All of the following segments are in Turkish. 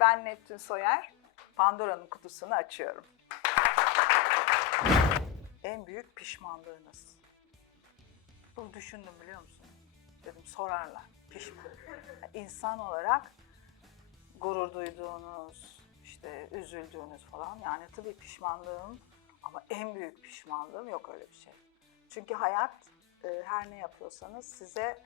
Ben Neptün Soyer. Pandora'nın kutusunu açıyorum. En büyük pişmanlığınız. Bunu düşündüm biliyor musun? Dedim sorarlar. Pişman. İnsan olarak gurur duyduğunuz, işte üzüldüğünüz falan. Yani tabii pişmanlığım ama en büyük pişmanlığım yok öyle bir şey. Çünkü hayat e, her ne yapıyorsanız size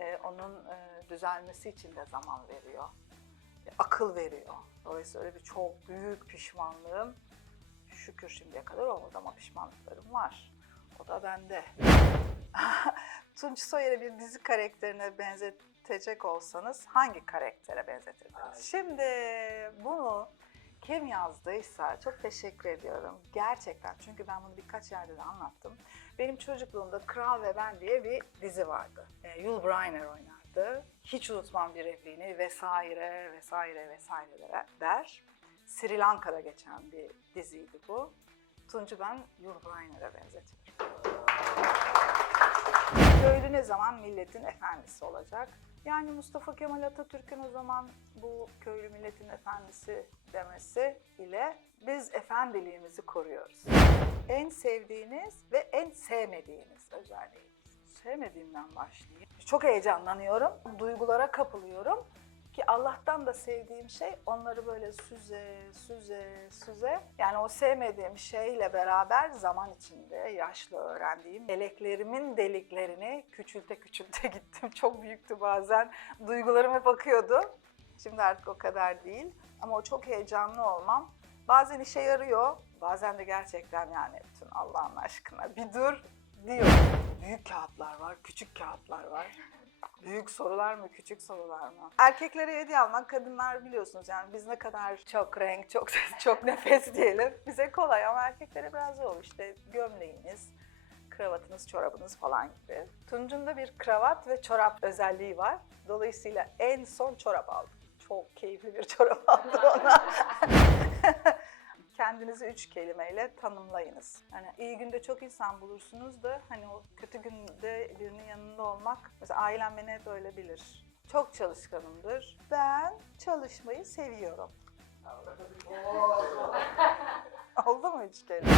e, onun e, düzelmesi için de zaman veriyor. Akıl veriyor. Dolayısıyla öyle bir çok büyük pişmanlığım şükür şimdiye kadar olmadı ama pişmanlıklarım var. O da bende. Tunç Soyer'i bir dizi karakterine benzetecek olsanız hangi karaktere benzetirdiniz? Şimdi bunu kim yazdıysa çok teşekkür ediyorum. Gerçekten çünkü ben bunu birkaç yerde de anlattım. Benim çocukluğumda Kral ve Ben diye bir dizi vardı. E, Yul Brynner oynardı. Hiç unutmam bir repliğini vesaire vesaire vesaire der. Sri Lanka'da geçen bir diziydi bu. Tuncu ben Yul Brynner'a benzetirim. Köylü ne zaman milletin efendisi olacak? Yani Mustafa Kemal Atatürk'ün o zaman bu köylü milletin efendisi demesi ile biz efendiliğimizi koruyoruz. En sevdiğiniz ve en sevmediğiniz özelliğiniz. Sevmediğimden başlayayım. Çok heyecanlanıyorum, duygulara kapılıyorum ki Allah'tan da sevdiğim şey onları böyle süze, süze, süze. Yani o sevmediğim şeyle beraber zaman içinde yaşlı öğrendiğim eleklerimin deliklerini küçülte küçülte gittim. Çok büyüktü bazen. Duygularım hep akıyordu. Şimdi artık o kadar değil. Ama o çok heyecanlı olmam. Bazen işe yarıyor, bazen de gerçekten yani bütün Allah'ın aşkına bir dur diyor. Büyük kağıtlar var, küçük kağıtlar var. Büyük sorular mı, küçük sorular mı? Erkeklere hediye almak, kadınlar biliyorsunuz yani biz ne kadar çok renk, çok ses, çok nefes diyelim. Bize kolay ama erkeklere biraz zor. İşte gömleğiniz, kravatınız, çorabınız falan gibi. Tunç'un bir kravat ve çorap özelliği var. Dolayısıyla en son çorap aldım. Çok keyifli bir çorap aldım ona. Kendinizi üç kelimeyle tanımlayınız. Yani iyi günde çok insan bulursunuz da hani o kötü günde birinin yanında olmak, mesela ailem beni hep öyle bilir. Çok çalışkanımdır. Ben çalışmayı seviyorum. Oldu mu üç kelime?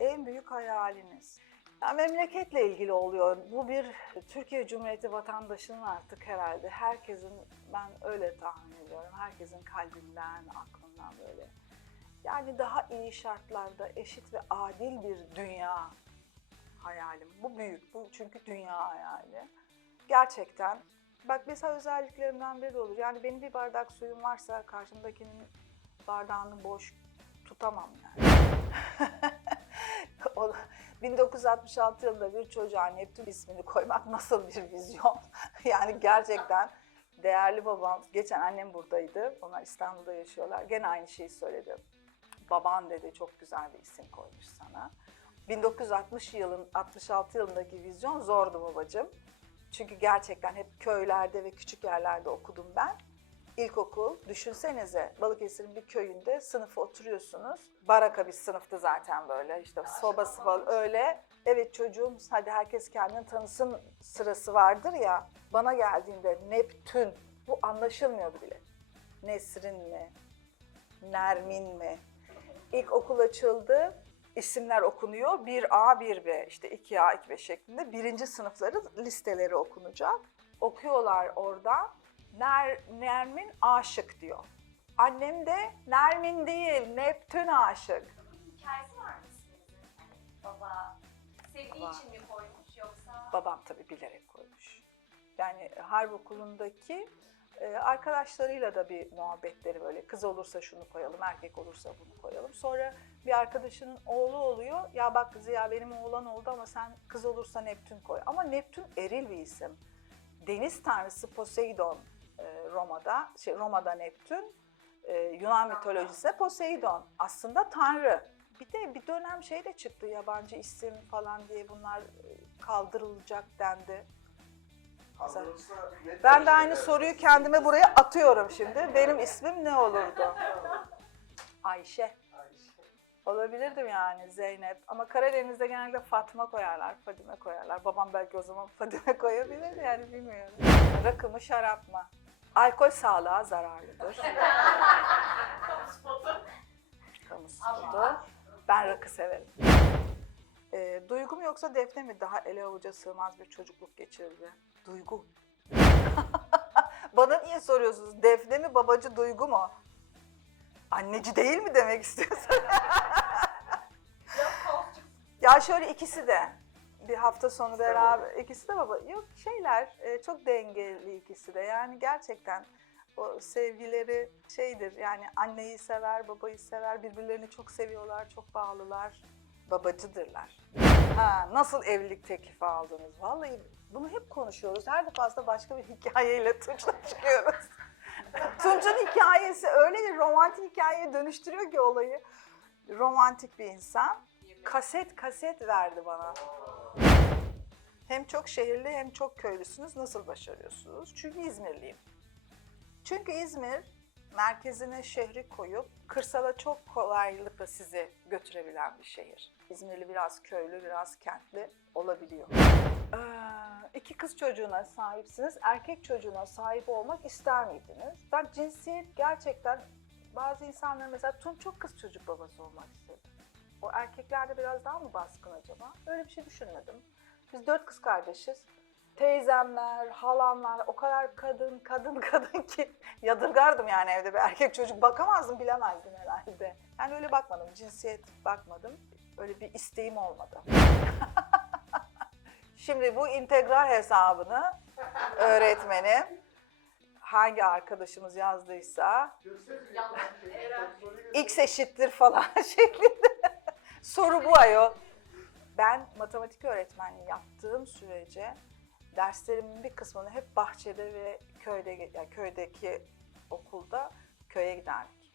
En büyük hayaliniz. Ya memleketle ilgili oluyor. Bu bir Türkiye Cumhuriyeti vatandaşının artık herhalde herkesin, ben öyle tahmin ediyorum, herkesin kalbinden, aklından böyle. Yani daha iyi şartlarda eşit ve adil bir dünya hayalim. Bu büyük, bu çünkü dünya hayali. Gerçekten. Bak mesela özelliklerimden biri de olur. Yani benim bir bardak suyum varsa karşımdakinin bardağını boş tutamam yani. O- 1966 yılında bir çocuğa Neptün ismini koymak nasıl bir vizyon? yani gerçekten değerli babam, geçen annem buradaydı, onlar İstanbul'da yaşıyorlar. Gene aynı şeyi söyledi. Baban dedi çok güzel bir isim koymuş sana. 1960 yılın 66 yılındaki vizyon zordu babacığım. Çünkü gerçekten hep köylerde ve küçük yerlerde okudum ben. İlkokul, düşünsenize Balıkesir'in bir köyünde sınıfa oturuyorsunuz. Baraka bir sınıftı zaten böyle işte sobası falan öyle. Evet çocuğum hadi herkes kendini tanısın sırası vardır ya. Bana geldiğinde Neptün bu anlaşılmıyordu bile. Nesrin mi? Nermin mi? İlk okul açıldı. isimler okunuyor. 1A, 1B, işte 2A, 2B şeklinde birinci sınıfların listeleri okunacak. Okuyorlar orada. Ner, Nermin aşık diyor. Annem de Nermin değil, Neptün aşık. Hikayesi var mı? Hani baba sevdiği Baba. için mi koymuş yoksa? Babam tabii bilerek koymuş. Yani harp okulundaki e, arkadaşlarıyla da bir muhabbetleri böyle. Kız olursa şunu koyalım, erkek olursa bunu koyalım. Sonra bir arkadaşının oğlu oluyor. Ya bak Ziya benim oğlan oldu ama sen kız olursa Neptün koy. Ama Neptün eril bir isim. Deniz tanrısı Poseidon e, Roma'da, şey Roma'da Neptün, e, Yunan mitolojisinde Poseidon. Aslında tanrı. Bir de bir dönem şey de çıktı yabancı isim falan diye bunlar e, kaldırılacak dendi. Ben de aynı soruyu kendime buraya atıyorum şimdi. Benim ismim ne olurdu? Ayşe. Olabilirdim yani Zeynep. Ama Karadeniz'de genelde Fatma koyarlar, Fadime koyarlar. Babam belki o zaman Fadime koyabilir yani bilmiyorum. Rakı mı şarap mı? Alkol sağlığa zararlıdır. Kamu spotu. Ben rakı severim. Ee, duygu mu yoksa Defne mi daha ele avuca sığmaz bir çocukluk geçirdi? Duygu. Bana niye soruyorsunuz? Defne mi babacı Duygu mu? Anneci değil mi demek istiyorsun? Ya şöyle ikisi de. Bir hafta sonu beraber ikisi de baba. Yok şeyler e, çok dengeli ikisi de. Yani gerçekten o sevgileri şeydir. Yani anneyi sever, babayı sever. Birbirlerini çok seviyorlar, çok bağlılar. Babacıdırlar. Ha, nasıl evlilik teklifi aldınız? Vallahi bunu hep konuşuyoruz. Her defasında başka bir hikayeyle Tunç'la çıkıyoruz. Tunç'un hikayesi öyle bir romantik hikayeye dönüştürüyor ki olayı. Romantik bir insan. Kaset kaset verdi bana. Hem çok şehirli hem çok köylüsünüz. Nasıl başarıyorsunuz? Çünkü İzmirliyim. Çünkü İzmir merkezine şehri koyup kırsala çok kolaylıkla sizi götürebilen bir şehir. İzmirli biraz köylü, biraz kentli olabiliyor. Ee, iki kız çocuğuna sahipsiniz. Erkek çocuğuna sahip olmak ister miydiniz? Ben cinsiyet gerçekten bazı insanlar mesela Tunç çok kız çocuk babası olmak istedi. O erkeklerde biraz daha mı baskın acaba? Öyle bir şey düşünmedim. Biz dört kız kardeşiz. Teyzemler, halamlar o kadar kadın, kadın, kadın ki yadırgardım yani evde bir erkek çocuk bakamazdım, bilemezdim herhalde. Yani öyle bakmadım, cinsiyet bakmadım. Öyle bir isteğim olmadı. Şimdi bu integral hesabını öğretmenim hangi arkadaşımız yazdıysa x eşittir falan şeklinde soru bu ayol. Ben matematik öğretmenliği yaptığım sürece derslerimin bir kısmını hep bahçede ve köyde yani köydeki okulda köye giderdik.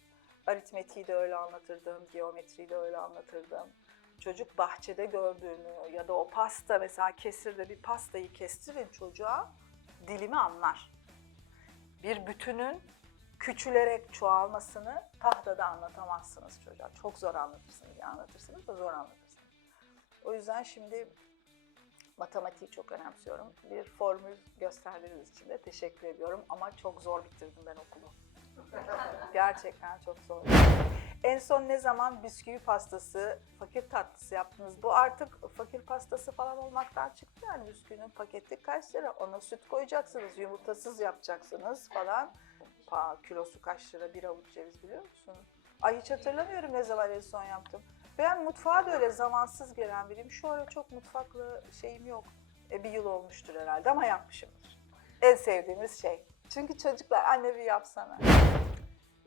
Aritmetiği de öyle anlatırdım, geometriyi de öyle anlatırdım. Çocuk bahçede gördüğünü ya da o pasta mesela kesirde bir pastayı kestirin çocuğa dilimi anlar. Bir bütünün küçülerek çoğalmasını tahtada anlatamazsınız çocuğa. Çok zor anlatırsınız, anlatırsınız da zor anlatırsınız. O yüzden şimdi matematiği çok önemsiyorum. Bir formül gösterdiğiniz için de teşekkür ediyorum ama çok zor bitirdim ben okulu. Gerçekten çok zor. En son ne zaman bisküvi pastası, fakir tatlısı yaptınız? Bu artık fakir pastası falan olmaktan çıktı yani bisküvinin paketi kaç lira? Ona süt koyacaksınız, yumurtasız yapacaksınız falan. Pa, kilosu kaç lira bir avuç ceviz biliyor musun? Ay hiç hatırlamıyorum ne zaman en son yaptım. Ben mutfağa da öyle zamansız gelen biriyim. Şu ara çok mutfakla şeyim yok. E, bir yıl olmuştur herhalde ama yapmışımdır. En sevdiğimiz şey. Çünkü çocuklar anne bir yapsana.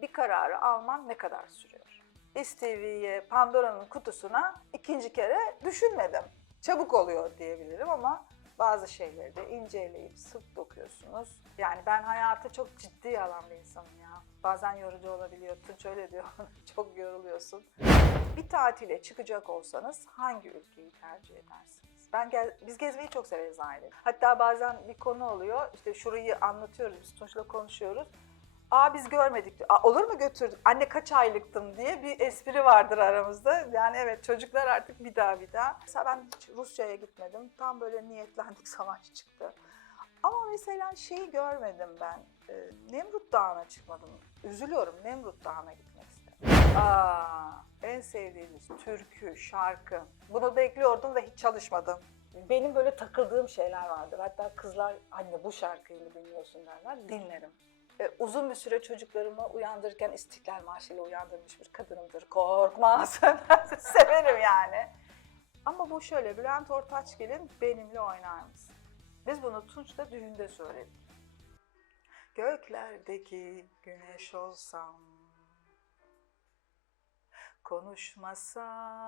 Bir kararı alman ne kadar sürüyor? İSTV'ye, Pandora'nın kutusuna ikinci kere düşünmedim. Çabuk oluyor diyebilirim ama bazı şeyleri de inceleyip sık dokuyorsunuz. Yani ben hayata çok ciddi alan bir insanım ya. Bazen yorucu olabiliyor. Tunç öyle diyor. çok yoruluyorsun. Bir tatile çıkacak olsanız hangi ülkeyi tercih edersiniz? Ben gez, biz gezmeyi çok severiz aile. Hatta bazen bir konu oluyor. İşte şurayı anlatıyoruz, biz Tunç'la konuşuyoruz. Aa biz görmedik. Aa, olur mu götürdük? Anne kaç aylıktım diye bir espri vardır aramızda. Yani evet çocuklar artık bir daha bir daha. Mesela ben hiç Rusya'ya gitmedim. Tam böyle niyetlendik savaş çıktı. Ama mesela şeyi görmedim ben. Ee, Nemrut Dağı'na çıkmadım. Üzülüyorum Nemrut Dağı'na gitmek istedim. Aa, en sevdiğiniz türkü, şarkı. Bunu bekliyordum ve hiç çalışmadım. Benim böyle takıldığım şeyler vardır. Hatta kızlar anne bu şarkıyı mı dinliyorsun derler. Dinlerim. Ee, uzun bir süre çocuklarımı uyandırırken İstiklal Marşı ile uyandırmış bir kadınımdır. Korkma. Severim yani. Ama bu şöyle, Bülent Ortaçgil'in Benimle Oynar mısın? Biz bunu Tunç'ta düğünde söyledik. Göklerdeki güneş olsam Konuşmasam,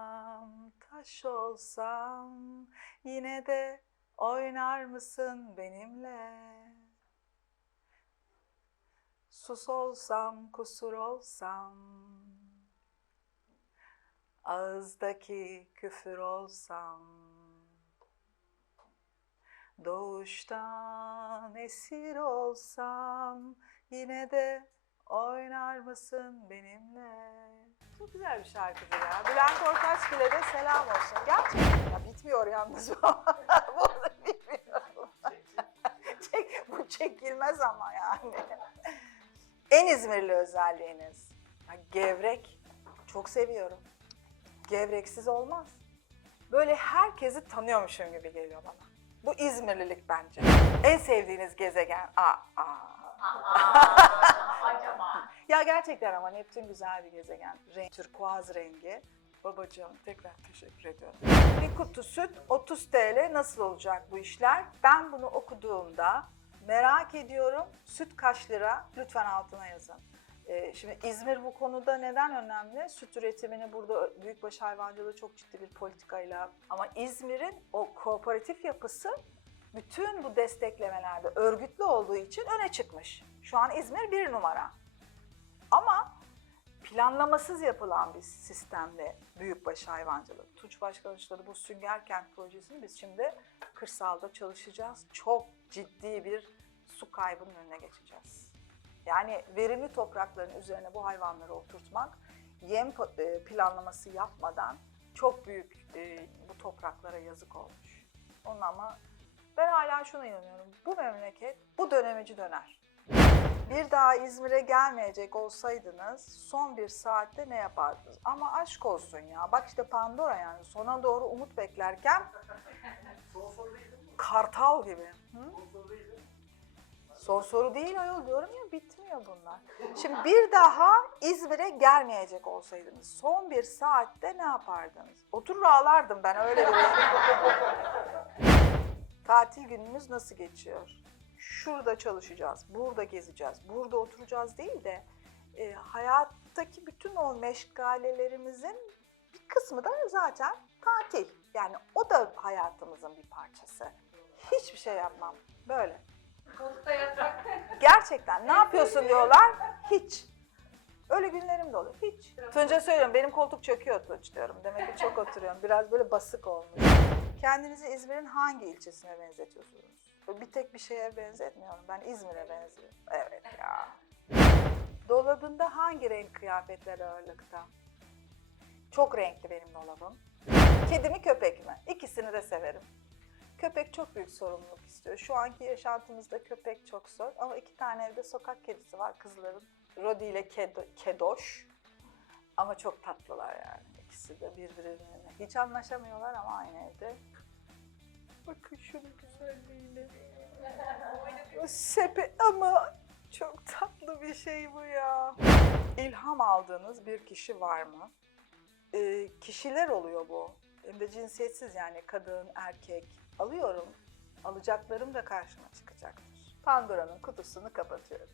taş olsam Yine de oynar mısın benimle? Sus olsam, kusur olsam Ağızdaki küfür olsam Doğuştan esir olsam Yine de oynar mısın benimle? Çok güzel bir şarkıdır ya. Bülent Ortaçgil'e de selam olsun. Gerçekten ya bitmiyor yalnız bu. Bunu bilmiyorum. Çek, bu çekilmez ama yani. En İzmirli özelliğiniz. Ya gevrek. Çok seviyorum. Gevreksiz olmaz. Böyle herkesi tanıyormuşum gibi geliyor bana. Bu İzmirlilik bence. En sevdiğiniz gezegen. Aa, aa. Aa, acaba. Ya gerçekten ama Neptün güzel bir gezegen. Renk, turkuaz rengi. Babacığım tekrar teşekkür ediyorum. Bir kutu süt 30 TL nasıl olacak bu işler? Ben bunu okuduğumda merak ediyorum. Süt kaç lira? Lütfen altına yazın. Ee, şimdi İzmir bu konuda neden önemli? Süt üretimini burada büyükbaş hayvancılığı çok ciddi bir politikayla ama İzmir'in o kooperatif yapısı bütün bu desteklemelerde örgütlü olduğu için öne çıkmış. Şu an İzmir bir numara. Ama planlamasız yapılan bir sistemle büyükbaş hayvancılık. Tuğç Başkan açıkladı bu Sünger Kent projesini biz şimdi kırsalda çalışacağız. Çok ciddi bir su kaybının önüne geçeceğiz. Yani verimli toprakların üzerine bu hayvanları oturtmak, yem e, planlaması yapmadan çok büyük e, bu topraklara yazık olmuş. Onun ama ben hala şuna inanıyorum. Bu memleket bu dönemeci döner. Bir daha İzmir'e gelmeyecek olsaydınız son bir saatte ne yapardınız? Ama aşk olsun ya. Bak işte Pandora yani sona doğru umut beklerken kartal gibi. Hı? Son soru değil ayol diyorum ya bitmiyor bunlar. Şimdi bir daha İzmir'e gelmeyecek olsaydınız son bir saatte ne yapardınız? Oturur ağlardım ben öyle bir Tatil gününüz nasıl geçiyor? Şurada çalışacağız, burada gezeceğiz, burada oturacağız değil de e, hayattaki bütün o meşgalelerimizin bir kısmı da zaten tatil. Yani o da hayatımızın bir parçası. Hiçbir şey yapmam. Böyle. Koltukta yatmak. Gerçekten ne yapıyorsun diyorlar. Hiç. Öyle günlerim de oluyor. Hiç. Tunca söylüyorum benim koltuk çöküyor Tunç diyorum. Demek ki çok oturuyorum. Biraz böyle basık olmuş. Kendinizi İzmir'in hangi ilçesine benzetiyorsunuz? Bir tek bir şeye benzetmiyorum. Ben İzmir'e benziyorum. Evet ya. Dolabında hangi renk kıyafetler ağırlıkta? Çok renkli benim dolabım. Kedi mi köpek mi? İkisini de severim. Köpek çok büyük sorumluluk istiyor. Şu anki yaşantımızda köpek çok zor ama iki tane evde sokak kedisi var kızların. Rodi ile Kedo- Kedoş. Ama çok tatlılar yani. İkisi de birbirine. Hiç anlaşamıyorlar ama aynı evde. Bakın şunun güzelliğine. O Sepe ama çok tatlı bir şey bu ya. İlham aldığınız bir kişi var mı? Ee, kişiler oluyor bu. Hem de cinsiyetsiz yani kadın, erkek. Alıyorum. Alacaklarım da karşıma çıkacaktır. Pandora'nın kutusunu kapatıyorum.